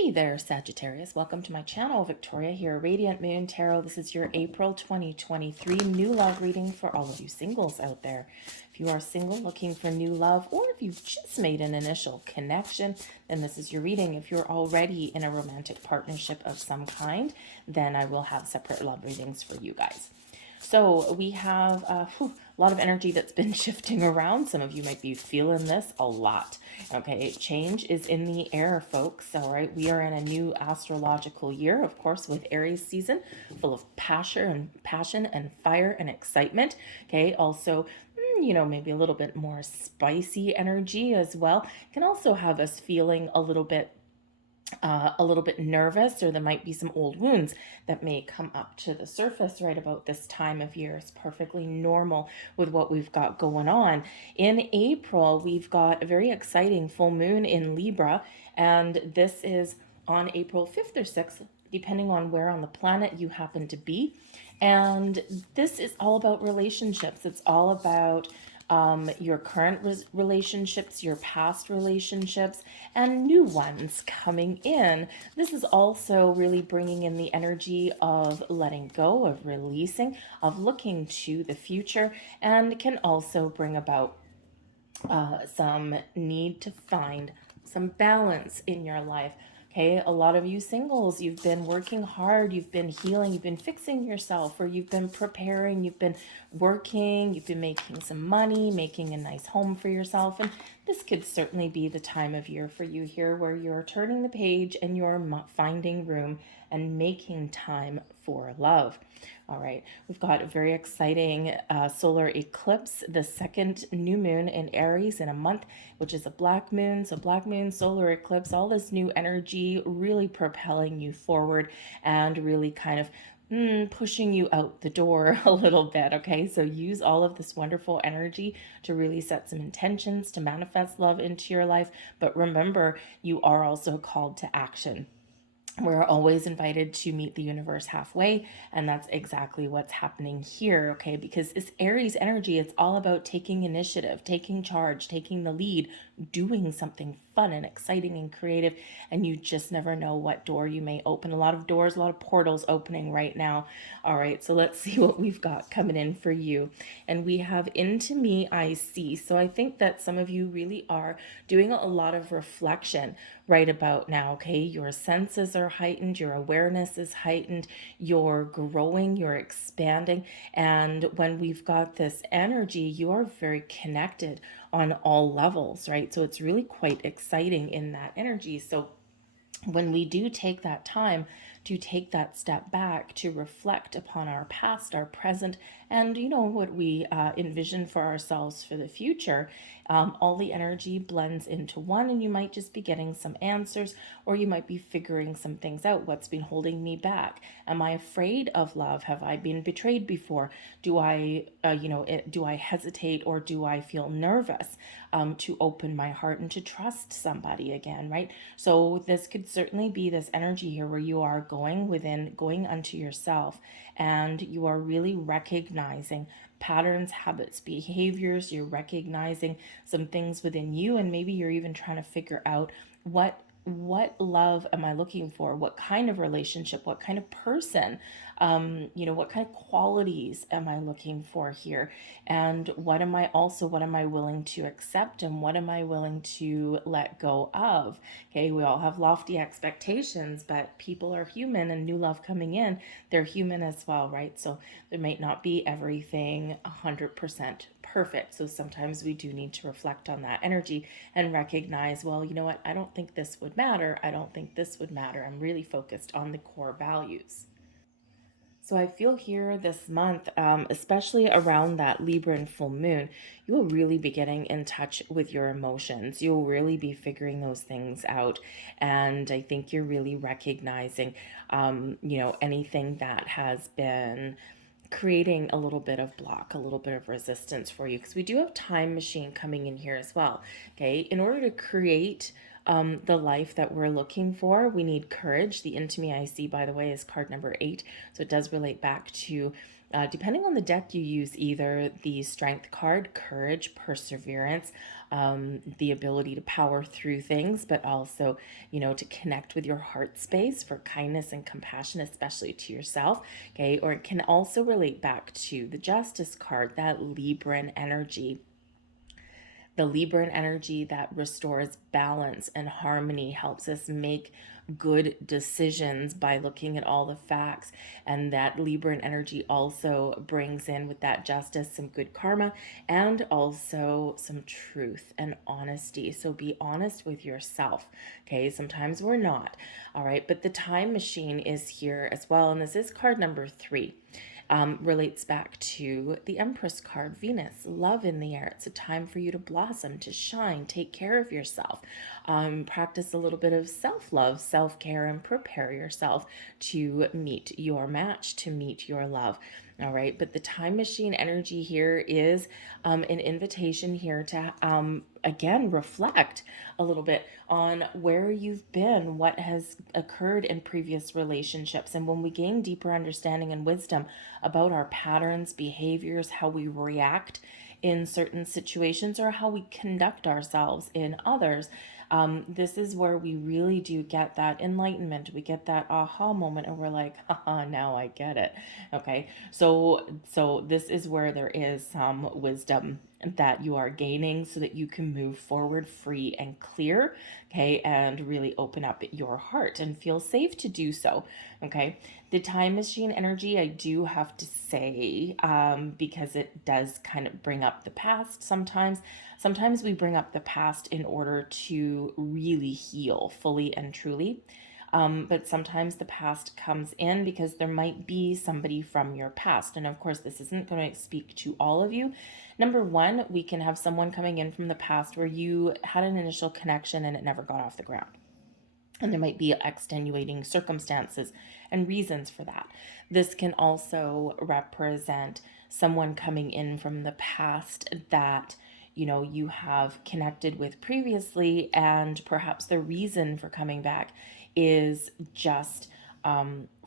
Hey there, Sagittarius. Welcome to my channel. Victoria here, Radiant Moon Tarot. This is your April 2023 new love reading for all of you singles out there. If you are single looking for new love, or if you've just made an initial connection, then this is your reading. If you're already in a romantic partnership of some kind, then I will have separate love readings for you guys. So we have a lot of energy that's been shifting around. Some of you might be feeling this a lot. Okay, change is in the air, folks. All right, we are in a new astrological year, of course, with Aries season, full of passion and fire and excitement. Okay, also maybe a little bit more spicy energy as well. Can also have us feeling a little bit nervous, or there might be some old wounds that may come up to the surface right about this time of year. It's perfectly normal with what we've got going on. In April, we've got a very exciting full moon in Libra, and this is on April 5th or 6th, depending on where on the planet you happen to be. And this is all about relationships. It's all about your current relationships, your past relationships, and new ones coming in. This is also really bringing in the energy of letting go, of releasing, of looking to the future, and can also bring about some need to find some balance in your life. Okay, a lot of you singles, you've been working hard, you've been healing, you've been fixing yourself, or you've been preparing, you've been working, you've been making some money, making a nice home for yourself. And this could certainly be the time of year for you here where you're turning the page and you're finding room and making time for love. All right, we've got a very exciting solar eclipse, the second new moon in Aries in a month, which is a black moon. So black moon, solar eclipse, all this new energy really propelling you forward and really kind of pushing you out the door a little bit. Okay, so use all of this wonderful energy to really set some intentions to manifest love into your life. But remember, you are also called to action. We're always invited to meet the universe halfway, and that's exactly what's happening here, okay? Because it's Aries energy. It's all about taking initiative, taking charge, taking the lead, doing something fun and exciting and creative, and you just never know what door you may open. A lot of doors, a lot of portals opening right now. All right, so let's see what we've got coming in for you. And we have Into Me, I See. So I think that some of you really are doing a lot of reflection right about now, okay? Your senses are heightened, your awareness is heightened, you're growing, you're expanding. And when we've got this energy, you are very connected on all levels, right? So it's really quite exciting in that energy. So when we do take that time to take that step back to reflect upon our past, our present, and what we envision for ourselves for the future, all the energy blends into one, and you might just be getting some answers, or you might be figuring some things out. What's been holding me back? Am I afraid of love? Have I been betrayed before? Do I hesitate, or do I feel nervous to open my heart and to trust somebody again, right? So this could certainly be this energy here where you are going unto yourself, and you are really recognizing patterns, habits, behaviors. You're recognizing some things within you, and maybe you're even trying to figure out what love am I looking for? What kind of relationship? What kind of person? What kind of qualities am I looking for here? And what am I willing to accept, and what am I willing to let go of? Okay, we all have lofty expectations, but people are human, and new love coming in, they're human as well, right? So there might not be everything 100% perfect. So sometimes we do need to reflect on that energy and recognize, well, you know what? I don't think this would matter. I don't think this would matter. I'm really focused on the core values. So I feel here this month, especially around that Libra and full moon, you will really be getting in touch with your emotions. You'll really be figuring those things out. And I think you're really recognizing, anything that has been creating a little bit of block, a little bit of resistance for you, because we do have time machine coming in here as well. Okay, in order to create the life that we're looking for, we need courage. The Into Me I See, by the way, is card number 8, so it does relate back to Depending on the deck you use, either the Strength card, courage, perseverance, the ability to power through things, but also, to connect with your heart space for kindness and compassion, especially to yourself. Okay. Or it can also relate back to the Justice card, that Libran energy, the Libran energy that restores balance and harmony, helps us make good decisions by looking at all the facts. And that Libran energy also brings in, with that justice, some good karma and also some truth and honesty. So be honest with yourself. Okay. Sometimes we're not. All right. But the Time Machine is here as well. And this is card number 3. Relates back to the Empress card, Venus, love in the air. It's a time for you to blossom, to shine, take care of yourself, practice a little bit of self-love, self-care, and prepare yourself to meet your match, to meet your love. All right. But the Time Machine energy here is an invitation here to, again, reflect a little bit on where you've been, what has occurred in previous relationships. And when we gain deeper understanding and wisdom about our patterns, behaviors, how we react in certain situations, or how we conduct ourselves in others, this is where we really do get that enlightenment. We get that aha moment, and we're like, haha, now I get it. Okay. So this is where there is some wisdom that you are gaining, so that you can move forward free and clear. Okay. And really open up your heart and feel safe to do so. Okay. The Time Machine energy, I do have to say, because it does kind of bring up the past sometimes. Sometimes we bring up the past in order to really heal fully and truly. But sometimes the past comes in because there might be somebody from your past. And of course, this isn't going to speak to all of you. Number one, we can have someone coming in from the past where you had an initial connection and it never got off the ground. And there might be extenuating circumstances and reasons for that. This can also represent someone coming in from the past that you have connected with previously, and perhaps the reason for coming back is just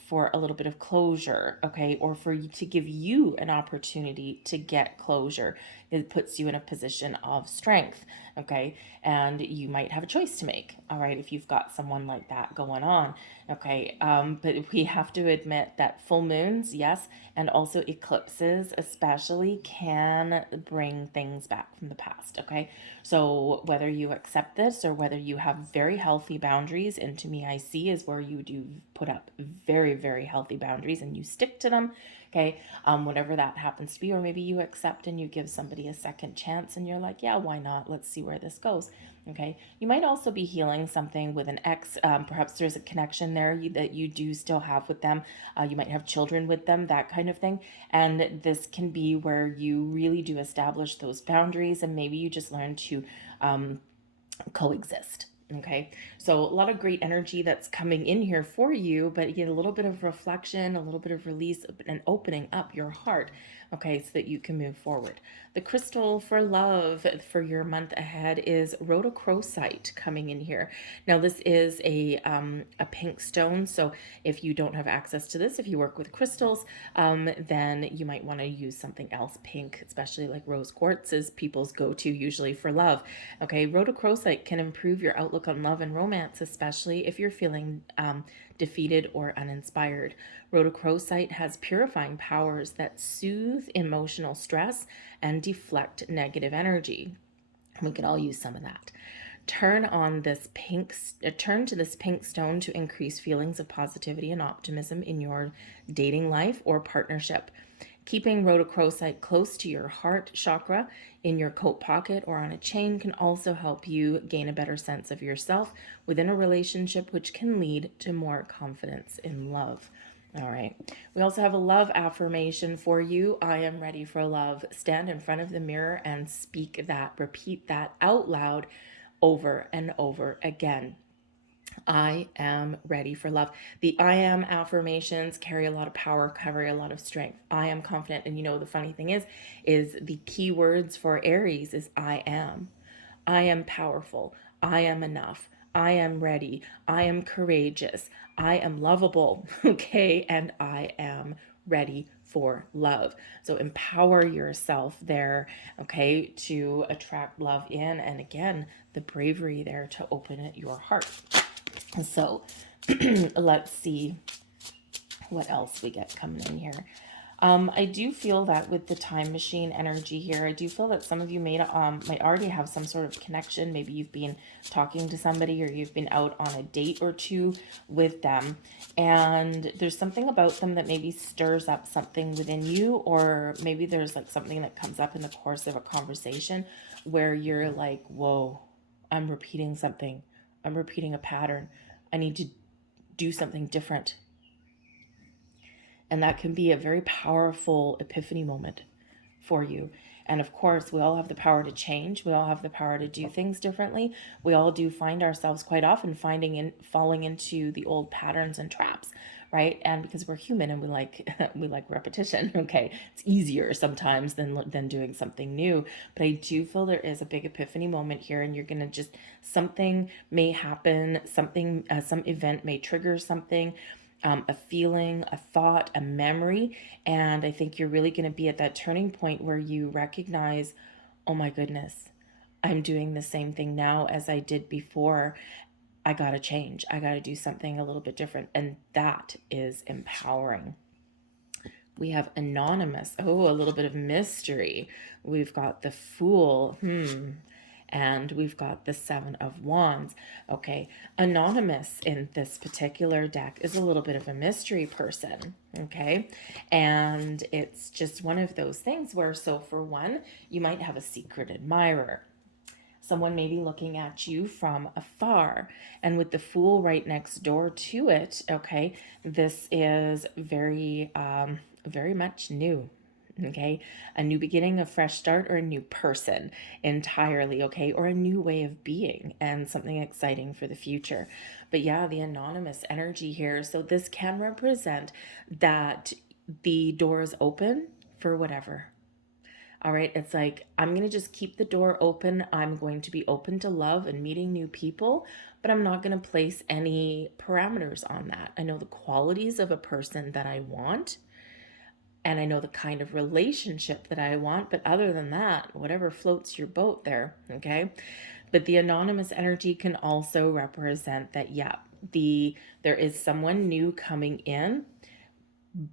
for a little bit of closure, okay, or for you to give you an opportunity to get closure. It puts you in a position of strength, okay, and you might have a choice to make, all right, if you've got someone like that going on, okay. But we have to admit that full moons, yes, and also eclipses especially, can bring things back from the past, okay. So whether you accept this or whether you have very healthy boundaries, and to me, I see is where you do put up very, very healthy boundaries and you stick to them, okay, whatever that happens to be. Or maybe you accept and you give somebody a second chance and you're like, yeah, why not? Let's see where this goes. Okay. You might also be healing something with an ex. Perhaps there's a connection there that you do still have with them. You might have children with them, that kind of thing. And this can be where you really do establish those boundaries, and maybe you just learn to coexist. Okay. So a lot of great energy that's coming in here for you, but you get a little bit of reflection, a little bit of release, and opening up your heart. Okay. So that you can move forward. The crystal for love for your month ahead is rhodochrosite coming in here. Now this is a pink stone. So if you don't have access to this, if you work with crystals, then you might want to use something else pink, especially like rose quartz is people's go-to usually for love. Okay. Rhodochrosite can improve your outlook on love and romance, especially if you're feeling defeated or uninspired. Rhodochrosite has purifying powers that soothe emotional stress and deflect negative energy. We could all use some of that. Turn to this pink stone to increase feelings of positivity and optimism in your dating life or partnership. Keeping rhodochrosite close to your heart chakra in your coat pocket or on a chain can also help you gain a better sense of yourself within a relationship, which can lead to more confidence in love. All right. We also have a love affirmation for you. I am ready for love. Stand in front of the mirror and speak that, repeat that out loud over and over again. I am ready for love. The I am affirmations carry a lot of power, carry a lot of strength. I am confident. And the funny thing is the key words for Aries is I am. I am powerful. I am enough. I am ready. I am courageous. I am lovable. Okay. And I am ready for love. So empower yourself there, okay, to attract love in. And again, the bravery there to open your heart. So let's see what else we get coming in here. I do feel that with the time machine energy here, I do feel that some of you might already have some sort of connection. Maybe you've been talking to somebody, or you've been out on a date or two with them, and there's something about them that maybe stirs up something within you, or maybe there's like something that comes up in the course of a conversation where you're like, whoa, I'm repeating something. I'm repeating a pattern. I need to do something different. And that can be a very powerful epiphany moment for you. And of course, we all have the power to change. We all have the power to do things differently. We all do find ourselves quite often falling into the old patterns and traps, right? And because we're human and we like we like repetition, okay? It's easier sometimes than doing something new. But I do feel there is a big epiphany moment here, and you're gonna just, something may happen, something some event may trigger something, a feeling, a thought, a memory. And I think you're really going to be at that turning point where you recognize, oh my goodness, I'm doing the same thing now as I did before. I got to change. I got to do something a little bit different. And that is empowering. We have anonymous. Oh, a little bit of mystery. We've got the Fool. And we've got the Seven of Wands. Okay, anonymous in this particular deck is a little bit of a mystery person, okay? And it's just one of those things where, so for one, you might have a secret admirer. Someone may be looking at you from afar. And with the Fool right next door to it, okay, this is very, very much new. Okay, a new beginning, a fresh start, or a new person entirely, okay, or a new way of being and something exciting for the future. But yeah, the anonymous energy here. So this can represent that the door is open for whatever. All right, it's like, I'm going to just keep the door open. I'm going to be open to love and meeting new people, but I'm not going to place any parameters on that. I know the qualities of a person that I want, and I know the kind of relationship that I want, but other than that, whatever floats your boat there, okay? But the anonymous energy can also represent that, yeah, there is someone new coming in,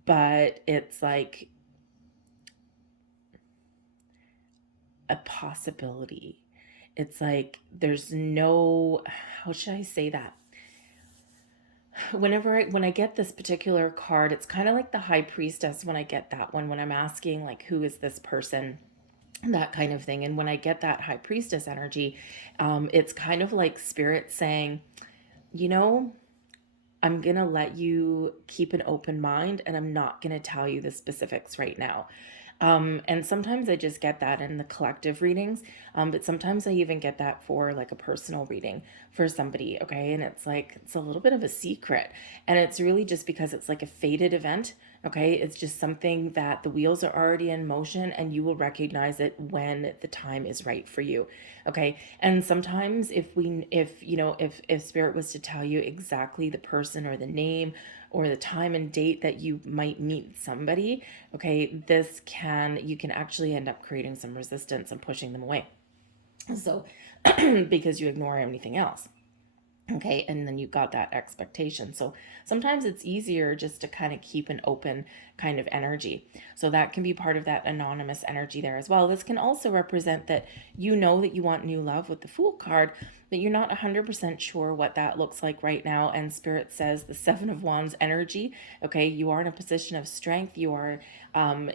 but it's like a possibility. It's like there's no, how should I say that? When I get this particular card, it's kind of like the High Priestess when I get that one, when I'm asking like, who is this person, that kind of thing. And when I get that High Priestess energy, it's kind of like Spirit saying, you know, I'm going to let you keep an open mind, and I'm not going to tell you the specifics right now. And sometimes I just get that in the collective readings, but sometimes I even get that for like a personal reading for somebody, okay? And it's like, it's a little bit of a secret. And it's really just because it's like a fated event, okay? It's just something that the wheels are already in motion, and you will recognize it when the time is right for you, okay? And sometimes if Spirit was to tell you exactly the person or the name or the time and date that you might meet somebody, okay, you can actually end up creating some resistance and pushing them away. So, because you ignore anything else. Okay, and then you got that expectation. So sometimes it's easier just to kind of keep an open kind of energy. So that can be part of that anonymous energy there as well. This can also represent that you know that you want new love with the Fool card, but you're not 100% sure what that looks like right now. And Spirit says the Seven of Wands energy, okay, you are in a position of strength. You are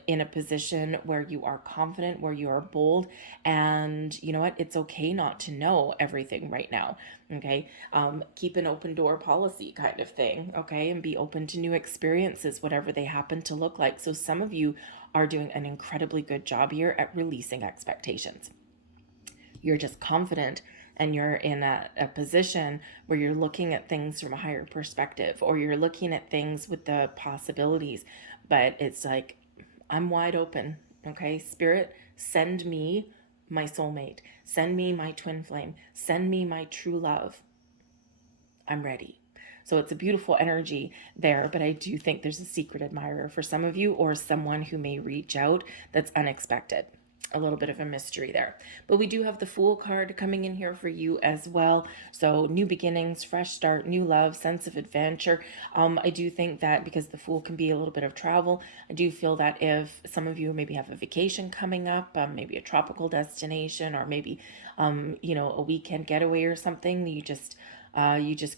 in a position where you are confident, where you are bold. And you know what? It's okay not to know everything right now. Okay. Keep an open door policy kind of thing. Okay. And be open to new experiences, whatever they happen to look like. So some of you are doing an incredibly good job here at releasing expectations. You're just confident, and you're in a position where you're looking at things from a higher perspective, or you're looking at things with the possibilities. But it's like, I'm wide open. Okay. Spirit, send me my soulmate. Send me my twin flame. Send me my true love. I'm ready. So it's a beautiful energy there, but I do think there's a secret admirer for some of you, or someone who may reach out that's unexpected. A little bit of a mystery there. But we do have the Fool card coming in here for you as well. So new beginnings, fresh start, new love, sense of adventure. I do think that because the Fool can be a little bit of travel, I do feel that if some of you maybe have a vacation coming up, maybe a tropical destination, or maybe a weekend getaway or something, you just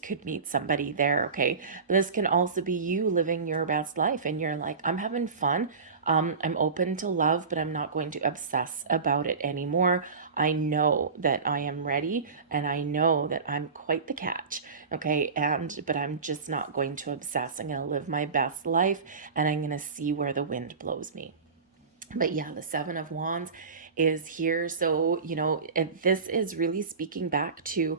could meet somebody there. Okay, but this can also be you living your best life, and you're like, I'm having fun. I'm open to love, but I'm not going to obsess about it anymore. I know that I am ready, and I know that I'm quite the catch. Okay, but I'm just not going to obsess. I'm going to live my best life, and I'm going to see where the wind blows me. But yeah, the Seven of Wands is here. So, this is really speaking back to,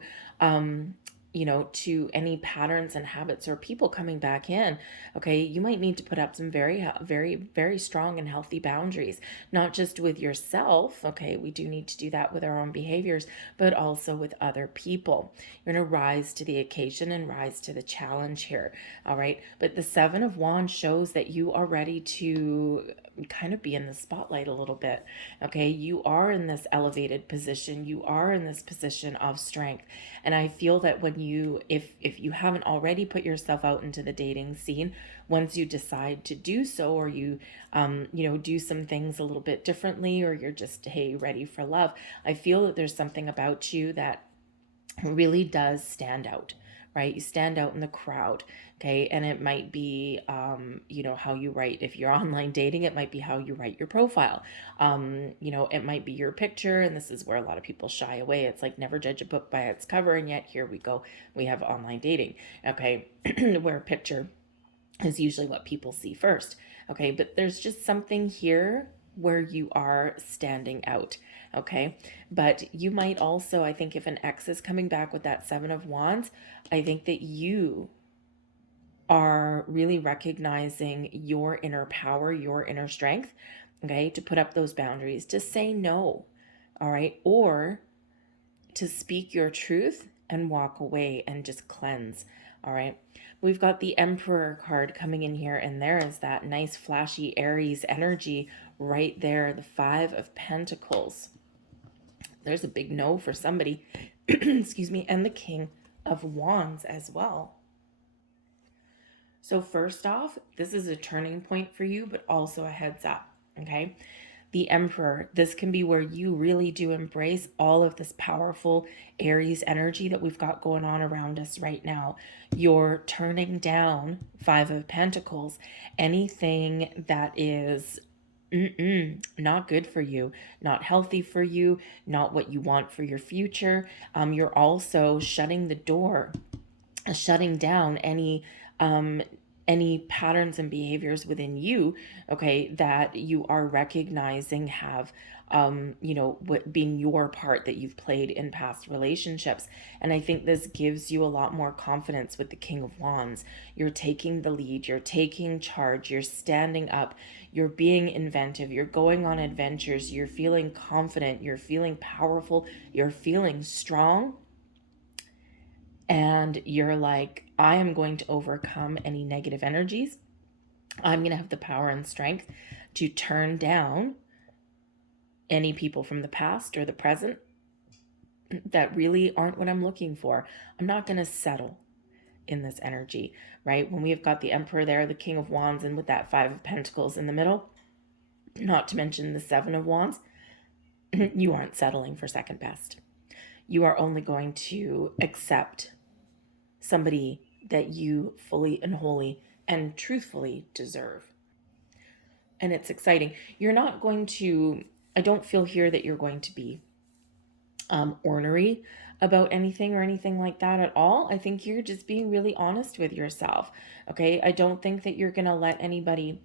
to any patterns and habits or people coming back in. Okay, you might need to put up some very, very, very strong and healthy boundaries, not just with yourself. Okay, we do need to do that with our own behaviors, but also with other people. You're going to rise to the occasion and rise to the challenge here. All right, but the Seven of Wands shows that you are ready to kind of be in the spotlight a little bit. Okay, you are in this elevated position, you are in this position of strength, and I feel that when you if you haven't already put yourself out into the dating scene, once you decide to do so, or you do some things a little bit differently, or you're just, hey, ready for love, I feel that there's something about you that really does stand out, right? You stand out in the crowd. Okay, and it might be how you write. If you're online dating, it might be how you write your profile. It might be your picture, and this is where a lot of people shy away. It's like, never judge a book by its cover, and yet here we go, we have online dating. Okay, where a picture is usually what people see first. Okay, but there's just something here where you are standing out. Okay, but you might also, I think, if an ex is coming back with that Seven of Wands, I think that you are really recognizing your inner power, your inner strength, okay, to put up those boundaries, to say no, all right, or to speak your truth and walk away and just cleanse, all right. We've got the Emperor card coming in here, and there is that nice flashy Aries energy right there, the Five of Pentacles. There's a big no for somebody, excuse me, and the King of Wands as well. So first off, this is a turning point for you, but also a heads up, okay? The Emperor, this can be where you really do embrace all of this powerful Aries energy that we've got going on around us right now. You're turning down Five of Pentacles, anything that is not good for you, not healthy for you, not what you want for your future. You're also shutting the door, shutting down any patterns and behaviors within you, okay, that you are recognizing have what being your part that you've played in past relationships. And I think this gives you a lot more confidence with the King of Wands. You're taking the lead, you're taking charge, you're standing up, you're being inventive, you're going on adventures, you're feeling confident, you're feeling powerful, you're feeling strong. And you're like, I am going to overcome any negative energies. I'm going to have the power and strength to turn down any people from the past or the present that really aren't what I'm looking for. I'm not going to settle in this energy, right? When we've got the Emperor there, the King of Wands, and with that Five of Pentacles in the middle, not to mention the Seven of Wands, you aren't settling for second best. You are only going to accept somebody that you fully and wholly and truthfully deserve. And it's exciting. You're not going to, I don't feel here that you're going to be ornery about anything or anything like that at all. I think you're just being really honest with yourself. Okay, I don't think that you're gonna let anybody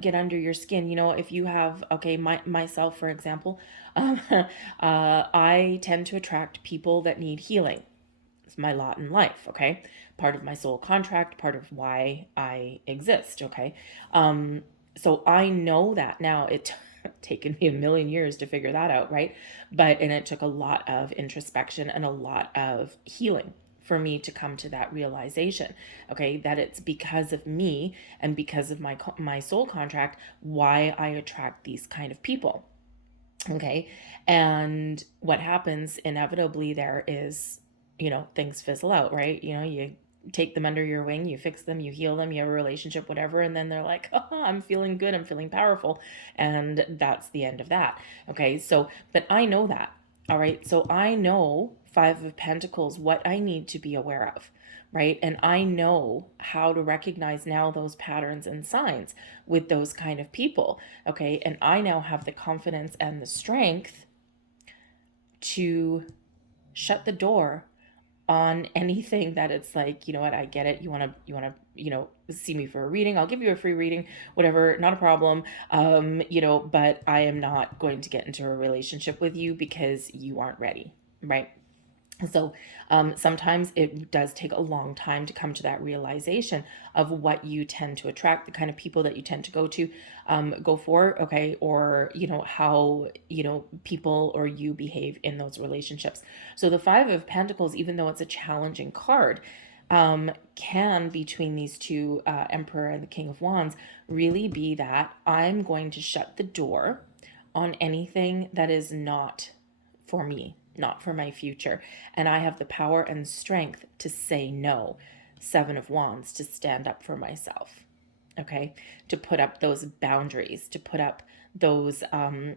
get under your skin. If you have, okay, myself, for example, I tend to attract people that need healing. It's my lot in life, okay? Part of my soul contract, part of why I exist, okay? So I know that now. It's taken me a million years to figure that out, right? And it took a lot of introspection and a lot of healing for me to come to that realization, okay, that it's because of me and because of my soul contract why I attract these kind of people. Okay. And what happens inevitably there is, things fizzle out, right? You take them under your wing, you fix them, you heal them, you have a relationship, whatever. And then they're like, oh, I'm feeling good, I'm feeling powerful. And that's the end of that. Okay. So, but I know that. All right. So I know Five of Pentacles, what I need to be aware of, right? And I know how to recognize now those patterns and signs with those kind of people, okay? And I now have the confidence and the strength to shut the door on anything that it's like, you know what, I get it. You want to, see me for a reading. I'll give you a free reading, whatever, not a problem. But I am not going to get into a relationship with you because you aren't ready, right? So sometimes it does take a long time to come to that realization of what you tend to attract, the kind of people that you tend to go for, okay, or how people or you behave in those relationships. So the Five of Pentacles, even though it's a challenging card, can, between these two, Emperor and the King of Wands, really be that I'm going to shut the door on anything that is not for me, not for my future. And I have the power and strength to say no. Seven of Wands, to stand up for myself. Okay. To put up those boundaries, to put up those,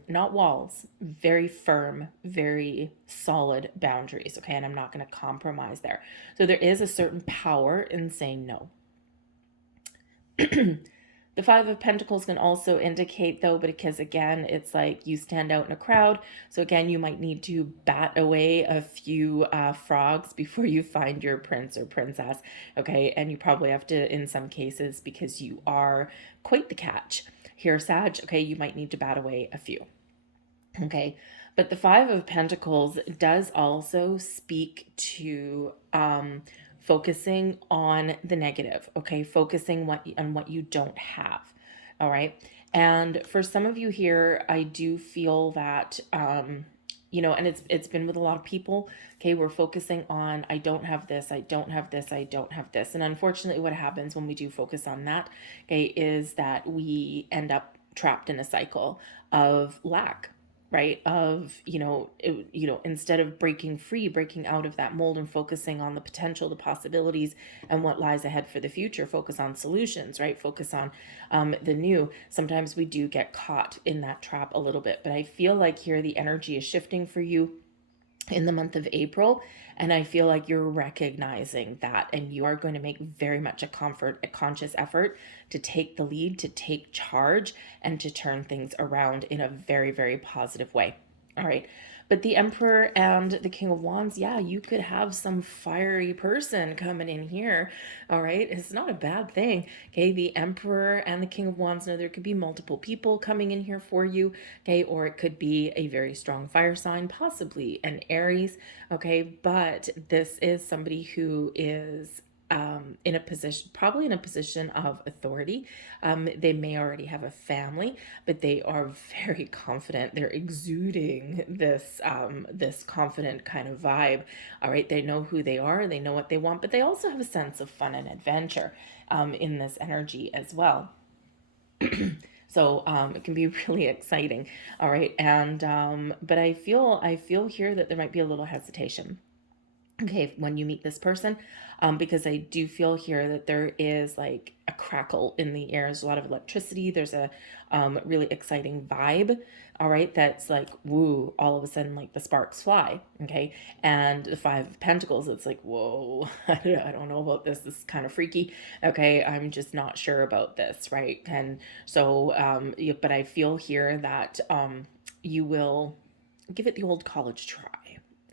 not walls, very firm, very solid boundaries. Okay. And I'm not going to compromise there. So there is a certain power in saying no. The Five of Pentacles can also indicate, though, because again, it's like you stand out in a crowd. So again, you might need to bat away a few frogs before you find your prince or princess. Okay. And you probably have to, in some cases, because you are quite the catch here, Sag. Okay. You might need to bat away a few. Okay. But the Five of Pentacles does also speak to, focusing on the negative, okay? Focusing on what you don't have, all right? And for some of you here, I do feel that, and it's been with a lot of people, okay? We're focusing on, I don't have this, I don't have this, I don't have this. And unfortunately, what happens when we do focus on that, okay, is that we end up trapped in a cycle of lack, right? Of, instead of breaking free, breaking out of that mold and focusing on the potential, the possibilities, and what lies ahead for the future, focus on solutions, right? Focus on the new. Sometimes we do get caught in that trap a little bit, but I feel like here the energy is shifting for you in the month of April. And I feel like you're recognizing that, and you are going to make very much a conscious effort to take the lead, to take charge, and to turn things around in a very, very positive way. All right. But the Emperor and the King of Wands, yeah, you could have some fiery person coming in here. All right. It's not a bad thing. Okay. The Emperor and the King of Wands, now there could be multiple people coming in here for you. Okay. Or it could be a very strong fire sign, possibly an Aries. Okay. But this is somebody who is probably in a position of authority. They may already have a family, but they are very confident. They're exuding this confident kind of vibe. All right. They know who they are. They know what they want, but they also have a sense of fun and adventure, in this energy as well. So it can be really exciting. All right. And but I feel here that there might be a little hesitation, okay, when you meet this person, because I do feel here that there is like a crackle in the air. There's a lot of electricity. There's a really exciting vibe. All right. That's like, woo, all of a sudden, like the sparks fly. Okay. And the Five of Pentacles, it's like, whoa, I don't know about this. This is kind of freaky. Okay. I'm just not sure about this. Right. And so, but I feel here that you will give it the old college try.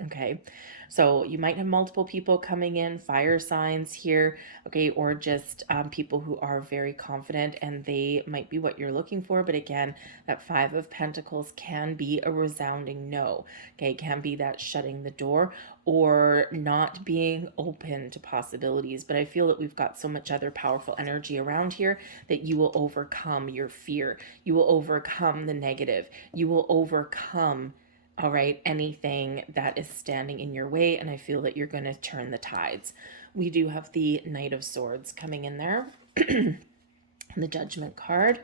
Okay. So you might have multiple people coming in, fire signs here, okay, or just people who are very confident, and they might be what you're looking for. But again, that Five of Pentacles can be a resounding no, okay, it can be that shutting the door or not being open to possibilities. But I feel that we've got so much other powerful energy around here that you will overcome your fear. You will overcome the negative. You will overcome all right, anything that is standing in your way, and I feel that you're going to turn the tides. We do have the Knight of Swords coming in there, the Judgment card,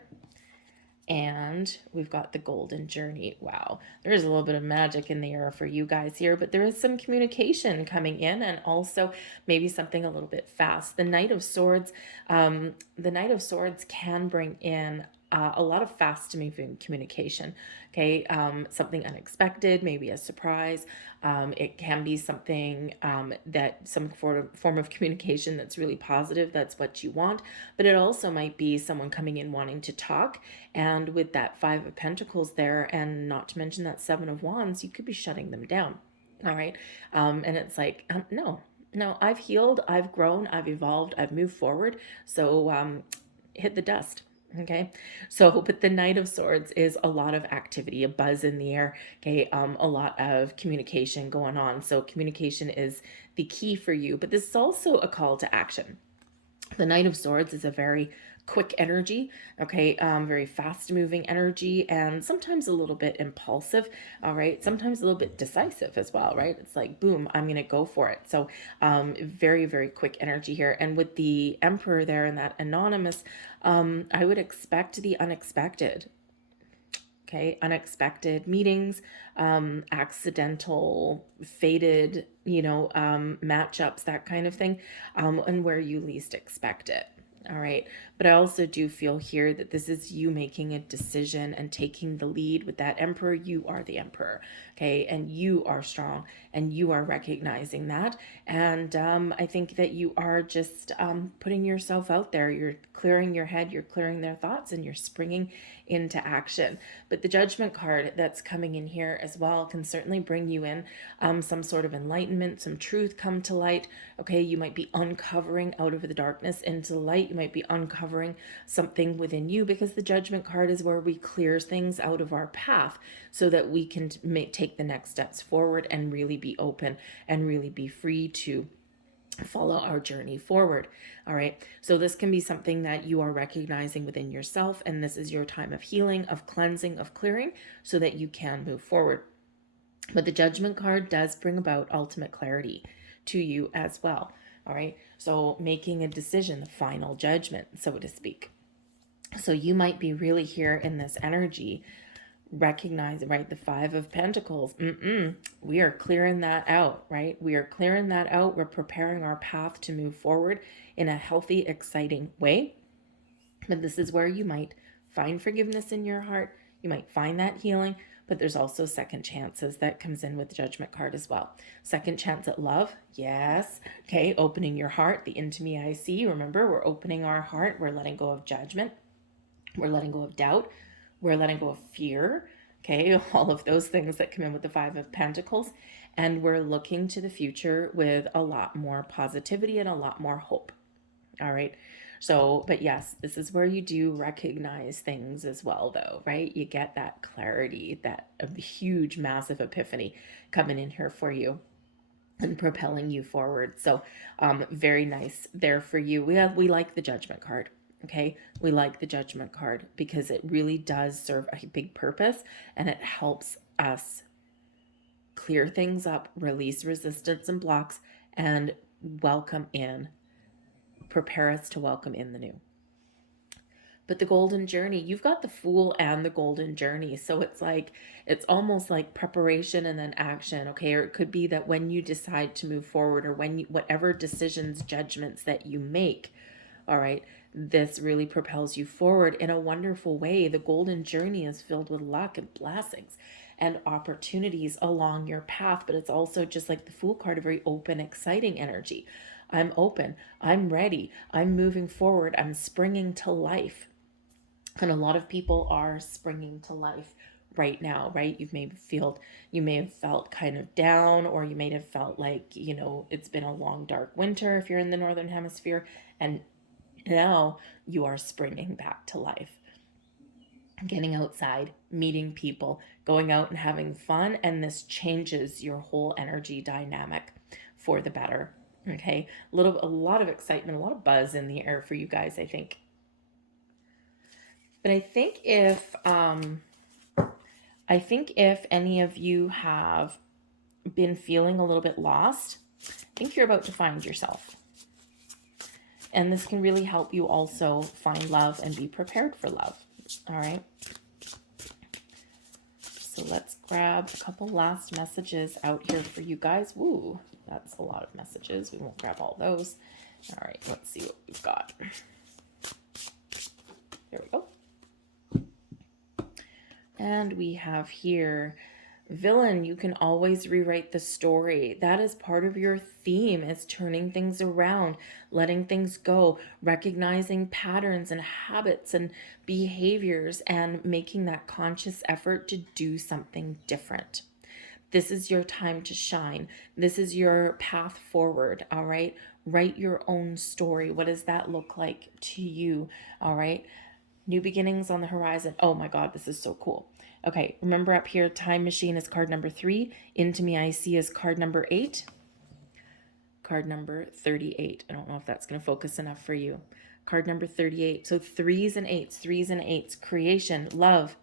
and we've got the Golden Journey. Wow, there is a little bit of magic in the air for you guys here, but there is some communication coming in, and also maybe something a little bit fast. The Knight of Swords can bring in a lot of fast moving communication. Okay, something unexpected, maybe a surprise. It can be something that some form of communication that's really positive. That's what you want. But it also might be someone coming in wanting to talk. And with that Five of Pentacles there, and not to mention that Seven of Wands, you could be shutting them down. All right. And it's like, no, I've healed, I've grown, I've evolved, I've moved forward. So hit the dust. Okay, so but the Knight of Swords is a lot of activity, a buzz in the air. Okay, a lot of communication going on. So communication is the key for you, but this is also a call to action. The Knight of Swords is a very quick energy, okay, very fast moving energy, and sometimes a little bit impulsive, all right, sometimes a little bit decisive as well, right? It's like, boom, I'm gonna go for it. So very, very quick energy here. And with the Emperor there and that Anonymous, I would expect the unexpected. Okay, unexpected meetings, accidental, fated, matchups, that kind of thing, and where you least expect it. All right. But I also do feel here that this is you making a decision and taking the lead with that Emperor. You are the Emperor. Okay. And you are strong and you are recognizing that. And I think that you are just putting yourself out there. You're clearing your head, you're clearing their thoughts, and you're springing into action. But the Judgment card that's coming in here as well can certainly bring you in some sort of enlightenment, some truth come to light. Okay, you might be uncovering out of the darkness into the light. You might be uncovering something within you, because the Judgment card is where we clear things out of our path so that we can take the next steps forward and really be open and really be free to follow our journey forward. All right. So this can be something that you are recognizing within yourself, and this is your time of healing, of cleansing, of clearing, so that you can move forward. But the Judgment card does bring about ultimate clarity to you as well. All right. So making a decision, the final judgment, so to speak. So you might be really here in this energy, recognizing, right, the Five of Pentacles. We are clearing that out, right? We are clearing that out. We're preparing our path to move forward in a healthy, exciting way. But this is where you might find forgiveness in your heart. You might find that healing, but there's also second chances that comes in with the Judgment card as well. Second chance at love. Yes. Okay. Opening your heart, the into me I see. Remember, we're opening our heart. We're letting go of judgment. We're letting go of doubt. We're letting go of fear, okay, all of those things that come in with the Five of Pentacles. And we're looking to the future with a lot more positivity and a lot more hope. All right. So, but yes, this is where you do recognize things as well, though, right? You get that clarity, that huge, massive epiphany coming in here for you and propelling you forward. So, very nice there for you. We like the Judgment card. Okay, we like the Judgment card because it really does serve a big purpose, and it helps us clear things up, release resistance and blocks, and welcome in, prepare us to welcome in the new. But the Golden Journey, you've got the Fool and the Golden Journey. So it's like, it's almost like preparation and then action. Okay. Or it could be that when you decide to move forward, or when you, whatever decisions, judgments that you make, all right, this really propels you forward in a wonderful way. The Golden Journey is filled with luck and blessings and opportunities along your path, but it's also, just like the Fool card, a very open, exciting energy. I'm open, I'm ready, I'm moving forward, I'm springing to life. And a lot of people are springing to life right now, right? You may have felt kind of down, or you may have felt like, it's been a long, dark winter if you're in the Northern Hemisphere, and now you are springing back to life. Getting outside, meeting people, going out and having fun, and this changes your whole energy dynamic for the better. Okay, a lot of excitement, a lot of buzz in the air for you guys, I think. But I think if I think if any of you have been feeling a little bit lost, I think you're about to find yourself. And this can really help you also find love and be prepared for love. All right. So let's grab a couple last messages out here for you guys. Woo, that's a lot of messages. We won't grab all those. All right, let's see what we've got. There we go. And we have here, villain, you can always rewrite the story. That is part of your theme, is turning things around, letting things go, recognizing patterns and habits and behaviors, and making that conscious effort to do something different. This is your time to shine. This is your path forward, all right? Write your own story. What does that look like to you, all right? New beginnings on the horizon. Oh my God, this is so cool. Okay, remember up here, time machine is card number 3. Into me I see is card number 8. Card number 38. I don't know if that's going to focus enough for you. Card number 38. So 3s and 8s, 3s and 8s, creation, love,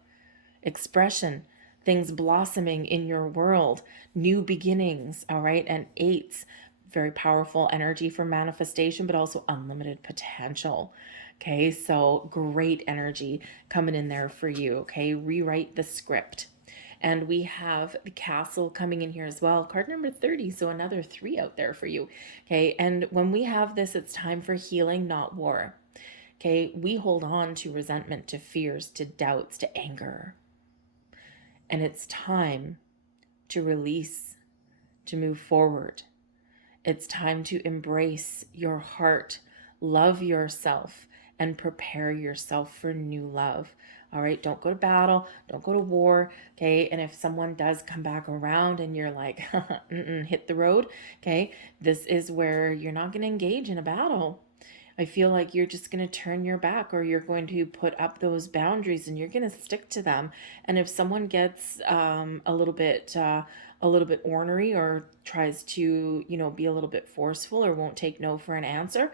expression, things blossoming in your world, new beginnings, all right? And 8s, very powerful energy for manifestation, but also unlimited potential. Okay, so great energy coming in there for you. Okay, rewrite the script. And we have the castle coming in here as well. Card number 30, so another 3 out there for you. Okay, and when we have this, it's time for healing, not war. Okay, we hold on to resentment, to fears, to doubts, to anger. And it's time to release, to move forward. It's time to embrace your heart, love yourself, and prepare yourself for new love. All right, don't go to battle, don't go to war, okay? And if someone does come back around and you're like, hit the road, okay? This is where you're not going to engage in a battle. I feel like you're just going to turn your back, or you're going to put up those boundaries and you're going to stick to them. And if someone gets a little bit ornery, or tries to, be a little bit forceful, or won't take no for an answer,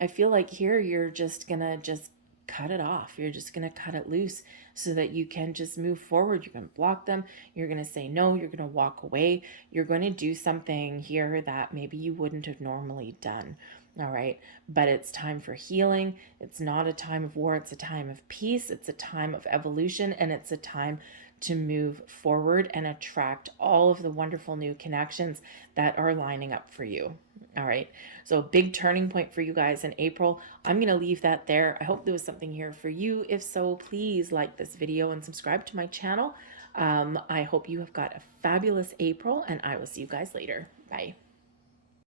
I feel like here you're just going to just cut it off. You're just going to cut it loose so that you can just move forward. You're going to block them. You're going to say no. You're going to walk away. You're going to do something here that maybe you wouldn't have normally done. All right. But it's time for healing. It's not a time of war. It's a time of peace. It's a time of evolution. And it's a time to move forward and attract all of the wonderful new connections that are lining up for you. All right. So big turning point for you guys in April. I'm going to leave that there. I hope there was something here for you. If so, please like this video and subscribe to my channel. I hope you have got a fabulous April, and I will see you guys later. Bye.